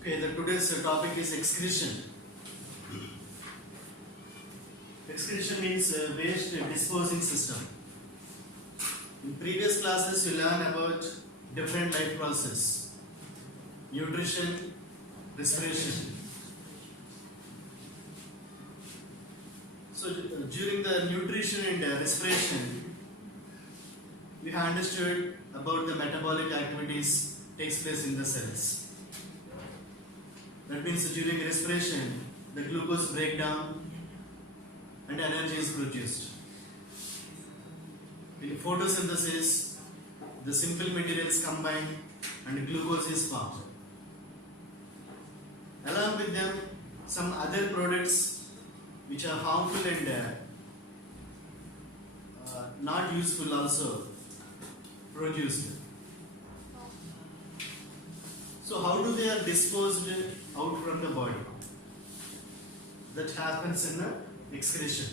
Okay, today's topic is excretion. Excretion means waste disposing system. In previous classes, you learn about different life process: nutrition, respiration. So during the nutrition and respiration, we have understood about the metabolic activities takes place in the cells. That means during respiration, the glucose breakdown and energy is produced. In photosynthesis, the simple materials combine and glucose is formed. Along with them, some other products which are harmful and not useful also produced. So how do they are disposed out from the body? That happens in the excretion.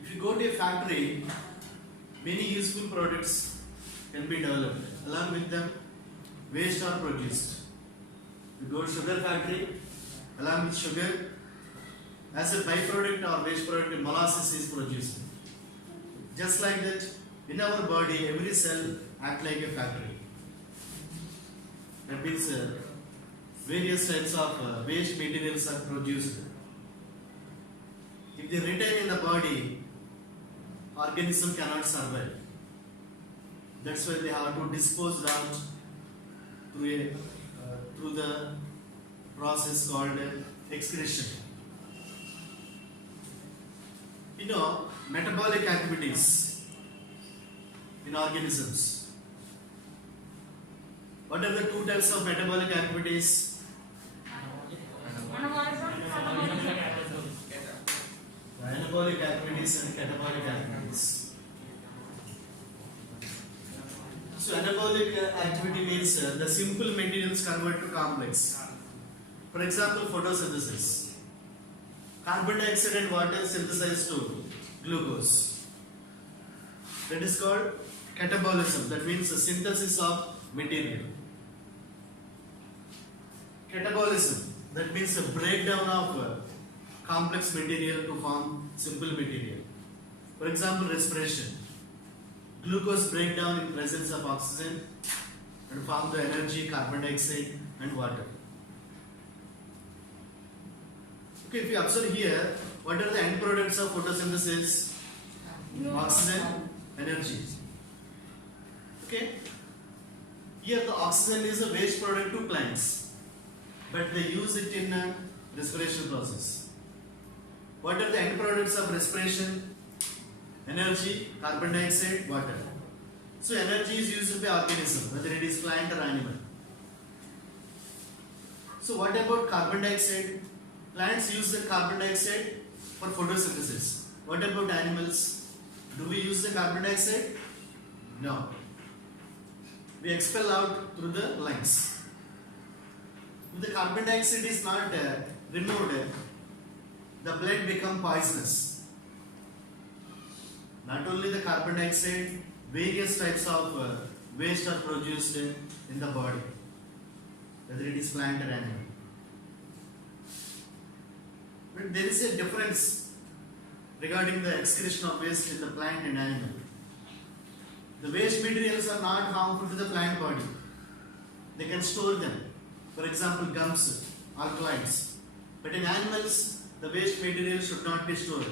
If you go to a factory, many useful products can be developed. Along with them, waste are produced. You go to sugar factory, along with sugar, as a byproduct or waste product, molasses is produced. Just like that, in our body, every cell acts like a factory. That means various types of waste materials are produced. If they retain in the body, organism cannot survive. That's why they have to dispose out through the process called excretion. You know, metabolic activities in organisms. What are the two types of metabolic activities? Anabolic activities and catabolic activities. So anabolic activity means the simple materials convert to complex. For example, photosynthesis. Carbon dioxide and water synthesize to glucose. That is called catabolism. That means the synthesis of material. Catabolism, that means a breakdown of complex material to form simple material. For example, respiration. Glucose breakdown in presence of oxygen and form the energy, carbon dioxide and water. Okay, if you observe here, what are the end products of photosynthesis? Oxygen, energy. Okay? Here the oxygen is a waste product to plants, but they use it in a respiration process. What are the end products of respiration? Energy, carbon dioxide, water. So energy is used by organism, whether it is plant or animal. So what about carbon dioxide? Plants use the carbon dioxide for photosynthesis. What about animals? Do we use the carbon dioxide? No. We expel out through the lungs. If the carbon dioxide is not removed, the blood becomes poisonous. Not only the carbon dioxide, various types of waste are produced in the body, whether it is plant or animal. But there is a difference regarding the excretion of waste in the plant and animal. The waste materials are not harmful to the plant body. They can store them. For example, gums, alkaloids. But in animals, the waste material should not be stored.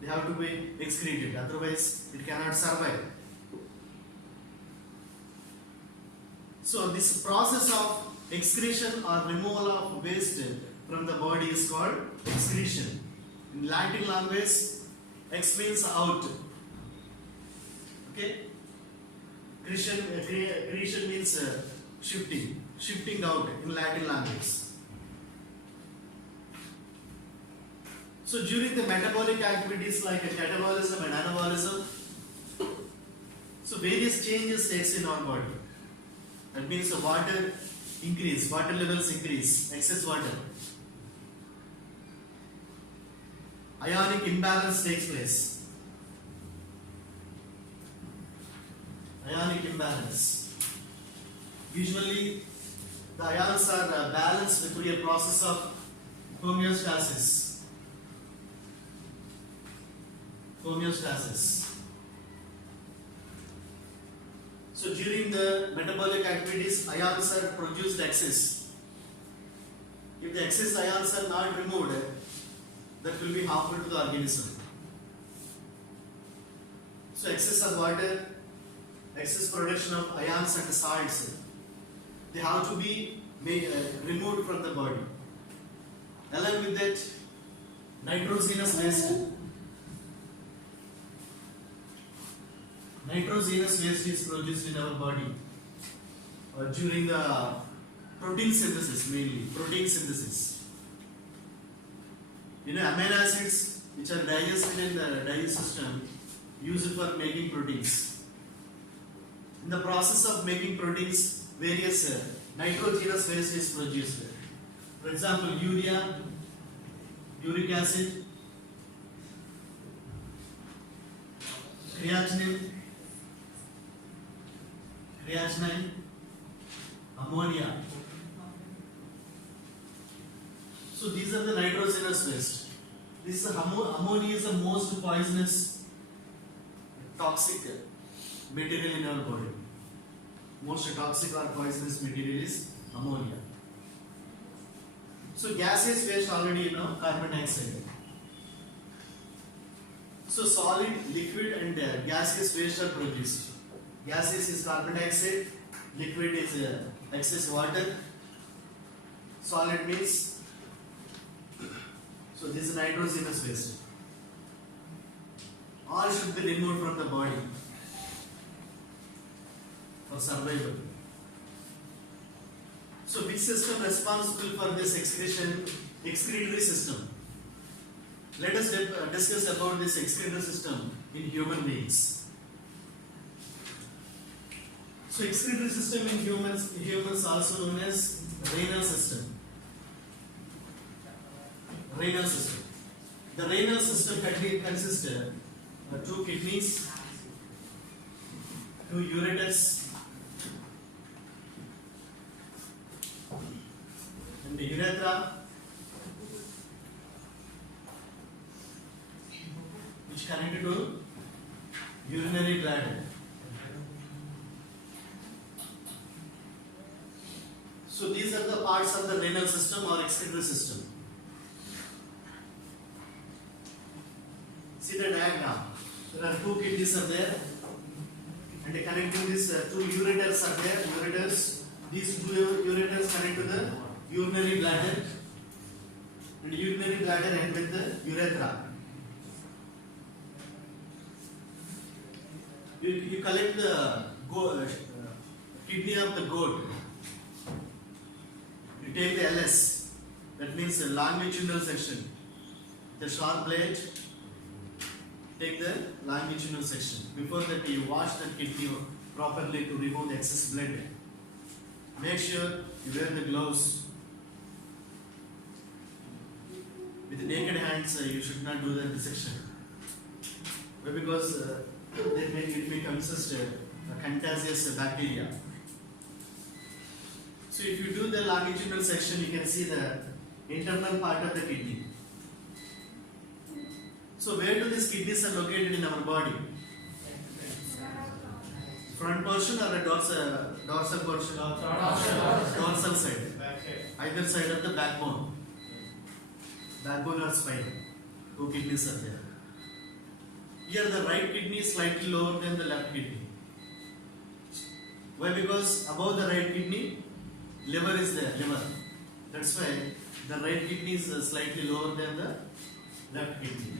They have to be excreted. Otherwise, it cannot survive. So this process of excretion or removal of waste from the body is called excretion. In Latin language, ex means out. Okay? Accretion means shifting out in Latin language. So during the metabolic activities like catabolism and anabolism, so various changes takes in our body. That means the water increase, water levels increase, excess water. Ionic imbalance takes place. Ionic imbalance. Usually the ions are balanced through a process of homeostasis. Homeostasis. So during the metabolic activities, ions are produced excess. If the excess ions are not removed, that will be harmful to the organism. So excess of water, excess production of ions and salts, they have to be removed from the body. Along with that, nitrogenous waste. Nitrogenous waste is produced in our body during the protein synthesis, mainly protein synthesis. You know, amino acids which are digested in the digestive system used for making proteins. In the process of making proteins, various nitrogenous waste is produced. For example, urea, uric acid, creatinine, ammonia. So these are the nitrogenous waste. This ammonia is the most poisonous, toxic material in our body. Most toxic or poisonous material is ammonia. So gaseous waste already you know, carbon dioxide. So solid, liquid and gaseous waste are produced. Gaseous is carbon dioxide, liquid is excess water, solid means, so this is nitrogenous waste. All should be removed from the body for survival. So which system responsible for this excretion? Excretory system. Let us discuss about this excretory system in human beings. So excretory system in humans also known as renal system. Renal system. The renal system consists of two kidneys, two ureters, and the urethra, which connected to urinary bladder. So these are the parts of the renal system or excretory system. See the diagram. There are two kidneys are there, and connecting these two ureters are there. Ureters. These two ureters connect to the urinary bladder, and urinary bladder end with the urethra. You collect the kidney of the goat. You take the LS, that means the longitudinal section. The sharp blade, take the longitudinal section. Before that, you wash the kidney properly to remove the excess blood. Make sure you wear the gloves. With naked hands, you should not do the dissection. Because it may consist of contagious bacteria. So if you do the longitudinal section, you can see the internal part of the kidney. So where do these kidneys are located in our body? Front portion or a dorsal portion? Dorsal side. Either side of the backbone. Backbone or spine. Two kidneys are there. Here the right kidney is slightly lower than the left kidney. Why? Because above the right kidney, liver is there, liver. That's why the right kidney is slightly lower than the left kidney.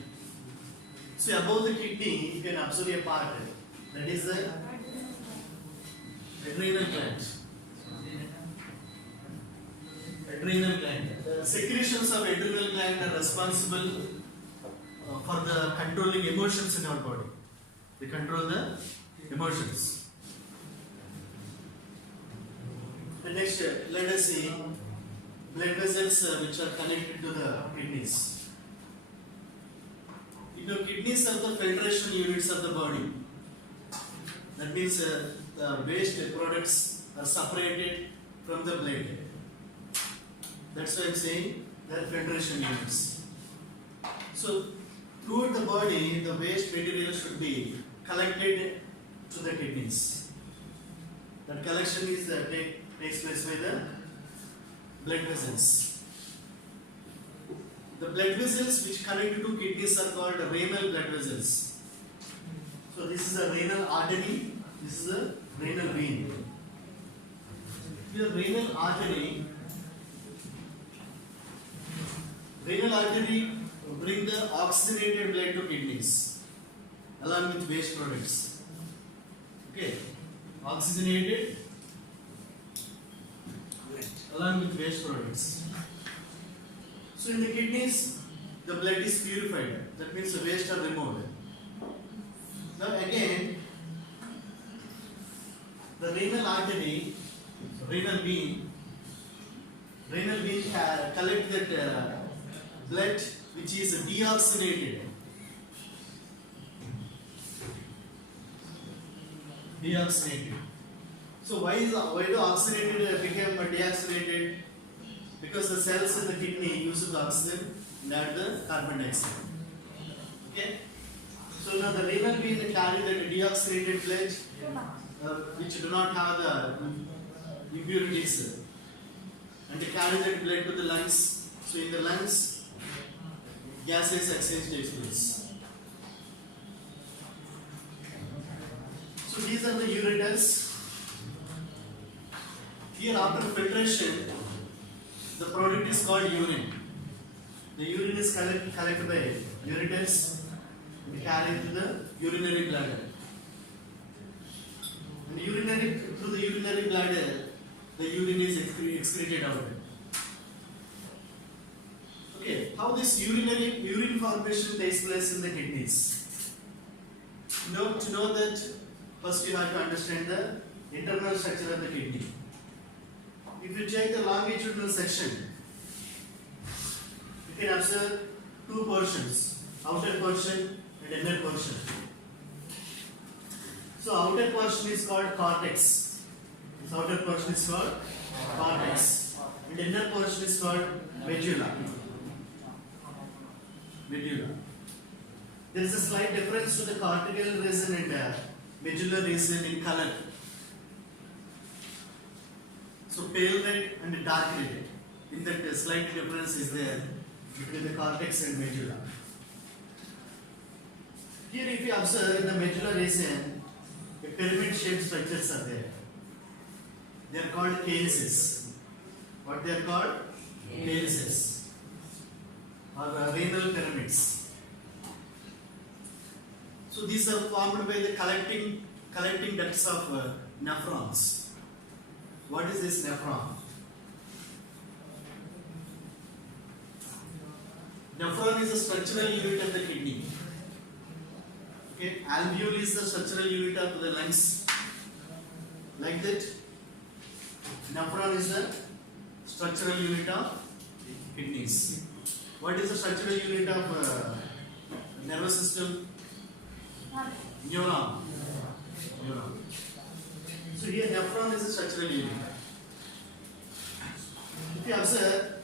So above the kidney, you can observe a part. That is the adrenal gland. Adrenal gland. The secretions of adrenal gland are responsible for the controlling emotions in our body. They control the emotions. The next, let us see blood vessels which are connected to the kidneys. You know, kidneys are the filtration units of the body. That means the waste products are separated from the blood. That's why I'm saying they are filtration units. So throughout the body, the waste material should be collected to the kidneys. That collection is takes place by the blood vessels. The blood vessels which connect to kidneys are called renal blood vessels. So this is a renal artery, this is a renal vein. The renal artery bring the oxygenated blood to kidneys along with waste products. Okay, oxygenated along with waste products. So in the kidneys, the blood is purified. That means the waste are removed. Now again, the renal artery, renal vein collect that blood which is deoxygenated. So why the oxygenated became deoxygenated? Because the cells in the kidney use the oxygen and add the carbon dioxide. Okay. So now the renal vein carry the deoxygenated blood which do not have the impurities, and they carry that blood to the lungs. So in the lungs, gaseous exchange takes place. So these are the ureters. Here after filtration, the product is called urine. The urine is collected by ureters and carried to the urinary bladder. And through the urinary bladder, the urine is excreted out. Okay, how this urine formation takes place in the kidneys? To know that, first you have to understand the internal structure of the kidney. If you check the longitudinal section, you can observe two portions, outer portion and inner portion. So outer portion is called cortex. This outer portion is called cortex. And inner portion is called medulla. There is a slight difference to the cortical region and medullary region in color. So pale red and dark red. In that slight difference is there between the cortex and medulla. Here if you observe in the medulla region, the pyramid-shaped structures are there. They are called calyces. What they are called? Calyces. Or renal pyramids. So these are formed by the collecting ducts of nephrons. What is this nephron? Nephron is a structural unit of the kidney. Okay, alveoli is the structural unit of the lungs. Like that, nephron is the structural unit of kidneys. What is the structural unit of nervous system? Neuron. So here nephron is a structural unit. If you observe,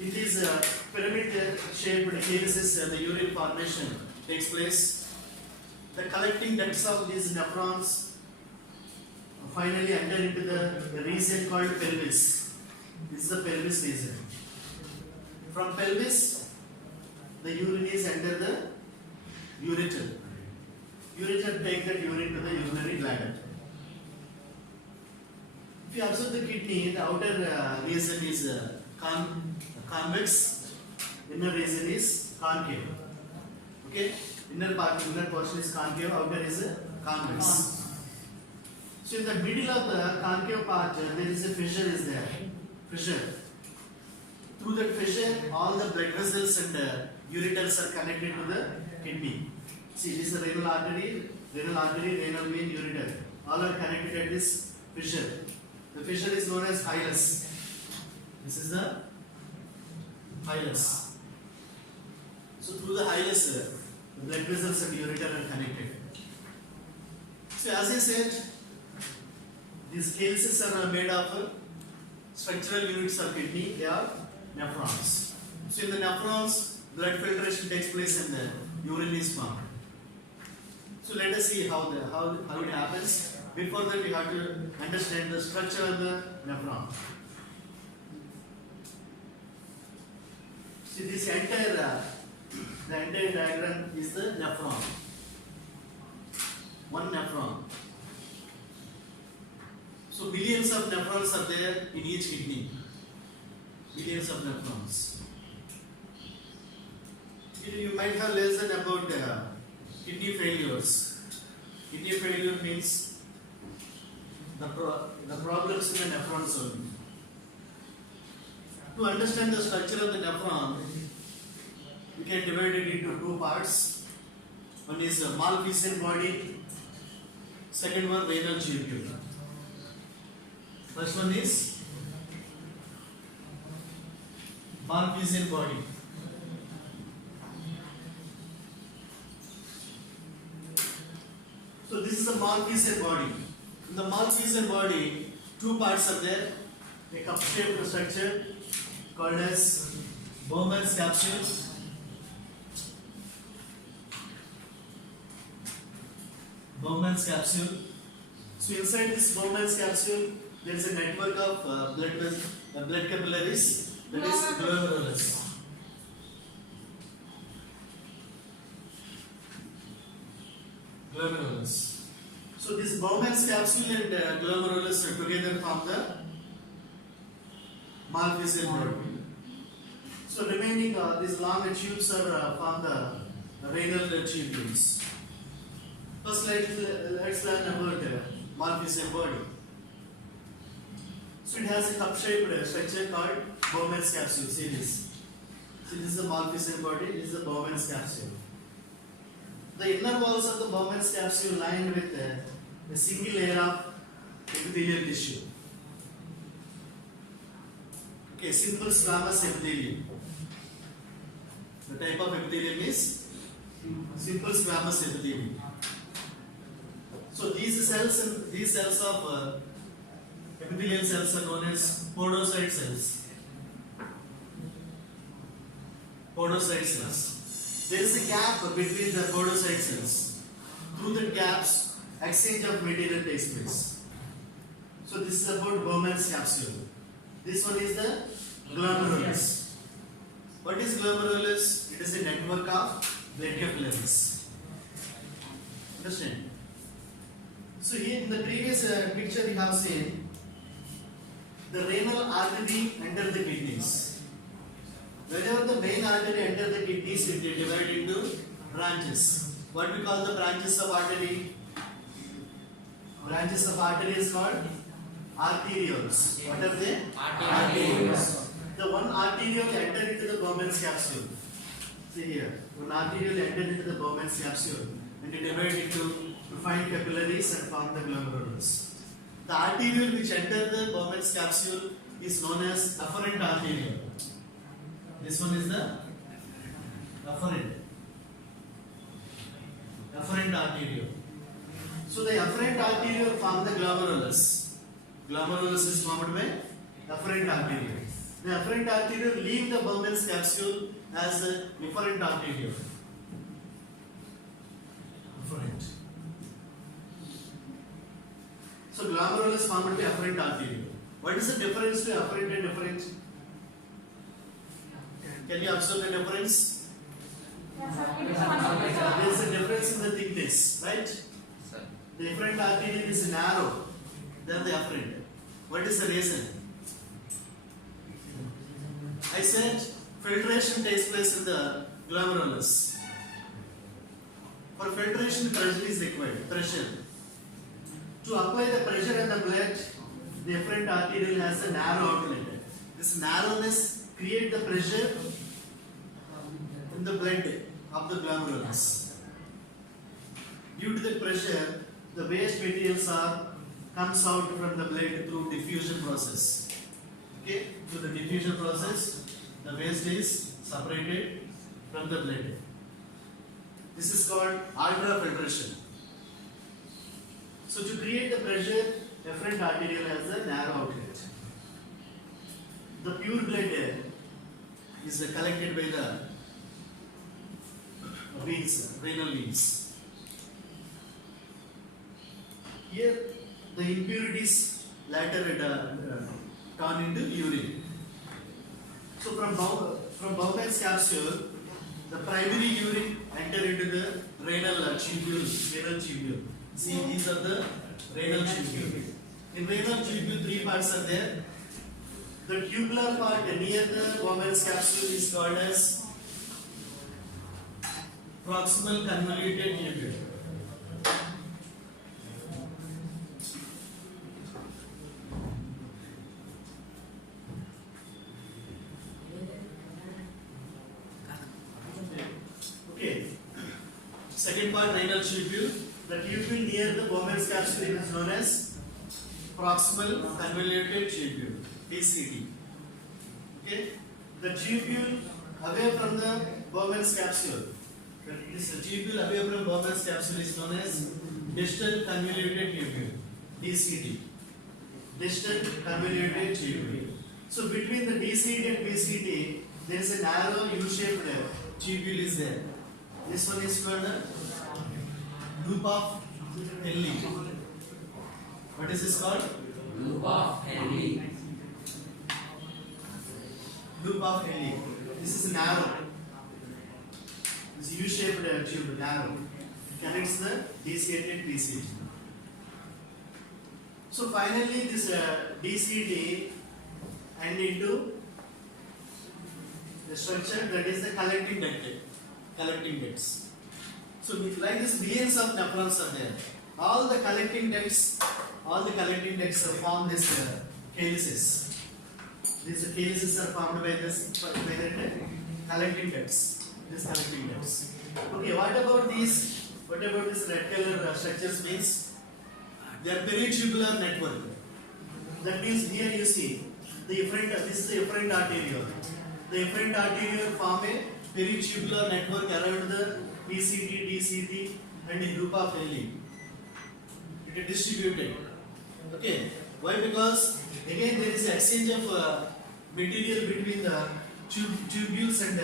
in these pyramid-shaped calyces, the urine formation takes place. The collecting ducts of these nephrons finally enter into the region called pelvis. This is the pelvis region. From pelvis, the urine is enter the ureter. Ureter take that urine to the urinary bladder. If you observe the kidney, the outer region is convex, inner region is concave. Okay, inner portion is concave, outer is convex. So in the middle of the concave part, there is a fissure is there. Fissure. Through that fissure, all the blood vessels and ureters are connected to the kidney. See, this is the renal artery, renal vein, ureter. All are connected at this fissure. The fissure is known as hilus. This is the hilus. So through the hilus, the blood vessels and ureter are connected. So as I said, These calyces are made of structural units of kidney. They are nephrons. So in the nephrons, blood filtration takes place and the urine is formed. So let us see how it happens. Before that, we have to understand the structure of the nephron. See, this entire diagram is the nephron. One nephron. So billions of nephrons are there in each kidney. Billions of nephrons. You might have listened about kidney failures. Kidney failure means the problems in the nephrons only. To understand the structure of the nephron, we can divide it into two parts. One is the Malpighian body, second one renal tubule. First one is Malpighian body. So this is the Malpighian body. In the Malpighian body, two parts are there. A cup-shaped structure called as Bowman's capsule. Bowman's capsule. So inside this Bowman's capsule, there is a network of blood capillaries, that is glomerulus. Glomerulus. So this Bowman's capsule and glomerulus together form the Malpighian body. So remaining these long tubes are form the renal tubules. First let's learn about Malpighian body. So it has a cup-shaped structure called Bowman's capsule. See this. See, this is the Malpighian body, this is the Bowman's capsule. The inner walls of the Bowman's capsule lined with a single layer of epithelial tissue. Okay, simple squamous epithelium. The type of epithelium is simple squamous epithelium. So these cells of epithelial cells are known as podocyte cells. Podocyte cells. There is a gap between the podocyte cells. Through the gaps, exchange of material takes place. So this is about Bowman's capsule. This one is the glomerulus. What is glomerulus? It is a network of blood capillaries. Understand? So here in the previous picture you have seen the renal artery enters the kidneys. Whenever the main artery enters the kidneys, it is divided into branches. What we call the branches of artery? Branches of artery is called arterioles. What are they? Arterioles. The one arteriole entered into the Bowman's capsule. See here, one arteriole entered into the Bowman's capsule and it divided into fine capillaries and form the glomerulus. The arteriole which entered the Bowman's capsule is known as afferent arteriole. This one is the afferent arteriole. So the afferent arteriole form the glomerulus. Glomerulus is formed by afferent arteriole. The afferent arteriole leave the Bowman's capsule as the efferent arteriole. Efferent. So glomerulus formed by afferent arteriole. What is the difference between afferent and efferent? Can you observe the difference? There is a difference in the thickness, right? The efferent arteriole is narrow than the afferent. What is the reason? I said filtration takes place in the glomerulus. For filtration, pressure is required. Pressure. To apply the pressure in the blood, the efferent arteriole has a narrow outlet. This narrowness creates the pressure in the blood of the glomerulus. Due to the pressure, the waste materials comes out from the blood through diffusion process. Okay, through the diffusion process, the waste is separated from the blood. This is called ultrafiltration. So to create the pressure, Efferent arteriole has a narrow outlet. The pure blood is collected by the veins, renal veins. Here, the impurities later turn into urine. So from Bowman's capsule, the primary urine enter into the renal tubule. See, these are the renal tubule. In renal tubule, three parts are there. The tubular part near the Bowman's capsule is called as proximal convoluted tubule. Okay. Second part, renal tubule. The tubule near the Bowman's capsule is known as proximal convoluted tubule, PCT. Okay. The tubule away from the Bowman's capsule. This tubule away from Bowman's capsule is known as distal convoluted tubule, DCT. Distal convoluted tubule. So between the DCT and PCT, there is a narrow U-shaped tubule is there. This one is called the loop of Henle. What is this called? Loop of Henle. Loop of Henle. This is narrow. This U-shaped tube, narrow. Connects the DCT and PCT. So finally, this DCT and into the structure that is the collecting ducts. So like this, millions of nephrons are there. All the collecting ducts form this calyces. These calyces are formed by the collecting ducts. These collecting ducts. Okay, what about these red color structures means? They are peritubular network. That means here you see the efferent. This is the efferent arteriole. The efferent arteriole form a peritubular network around the PCT, DCT, and the loop of Henle. It is distributed. Okay. Why? Because again there is exchange of material between the tubules and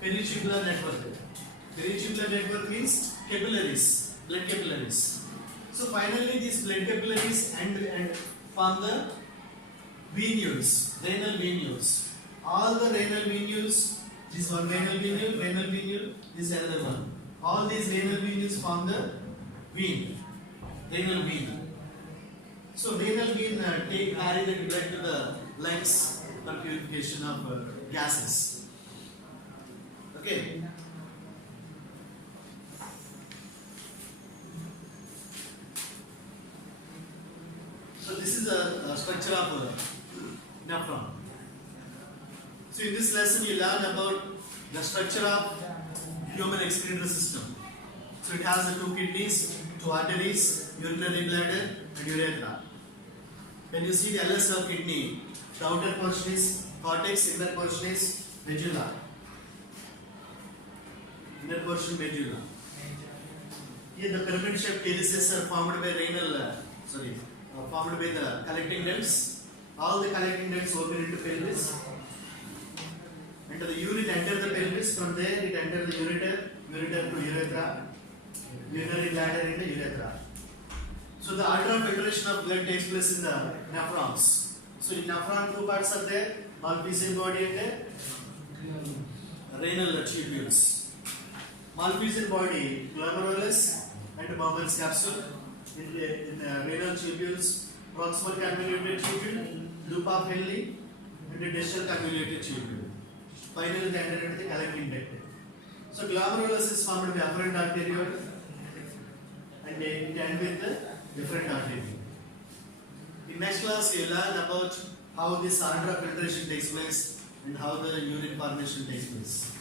peritubular network. Peritubular network means capillaries, blood capillaries. So finally, these blood capillaries and form the venules, renal venules. All the renal venules, this one renal venule, this another one. All these renal venules form the vein, renal vein. So renal vein carry the blood to the lungs for purification of gases. Okay. So this is a structure of nephron. So in this lesson you learn about the structure of human excretory system. So it has the two kidneys, two arteries, urinary bladder and urethra. When you see the LS of kidney, the outer portion is cortex, inner portion is medulla. Inner portion medulla. Here the pyramid shaped calyces are formed by formed by the collecting ducts. All the collecting ducts open into pelvis. And the urine enters the pelvis. From there it enters the ureter to urethra, urinary bladder into urethra. So the order of filtration of blood takes place in the nephrons. So in nephron, two parts are there: Malpighian body and renal tubules. Malpighian body, glomerulus and Bowman's capsule. In renal tubules, proximal convoluted tubule, loop of Henle, and the distal convoluted tubule. Finally, they enter into the collecting duct. So glomerulus is formed by afferent arteriole, and it ends with the efferent arteriole. In next class, you learn about how this order of filtration takes place and how the urine formation takes place.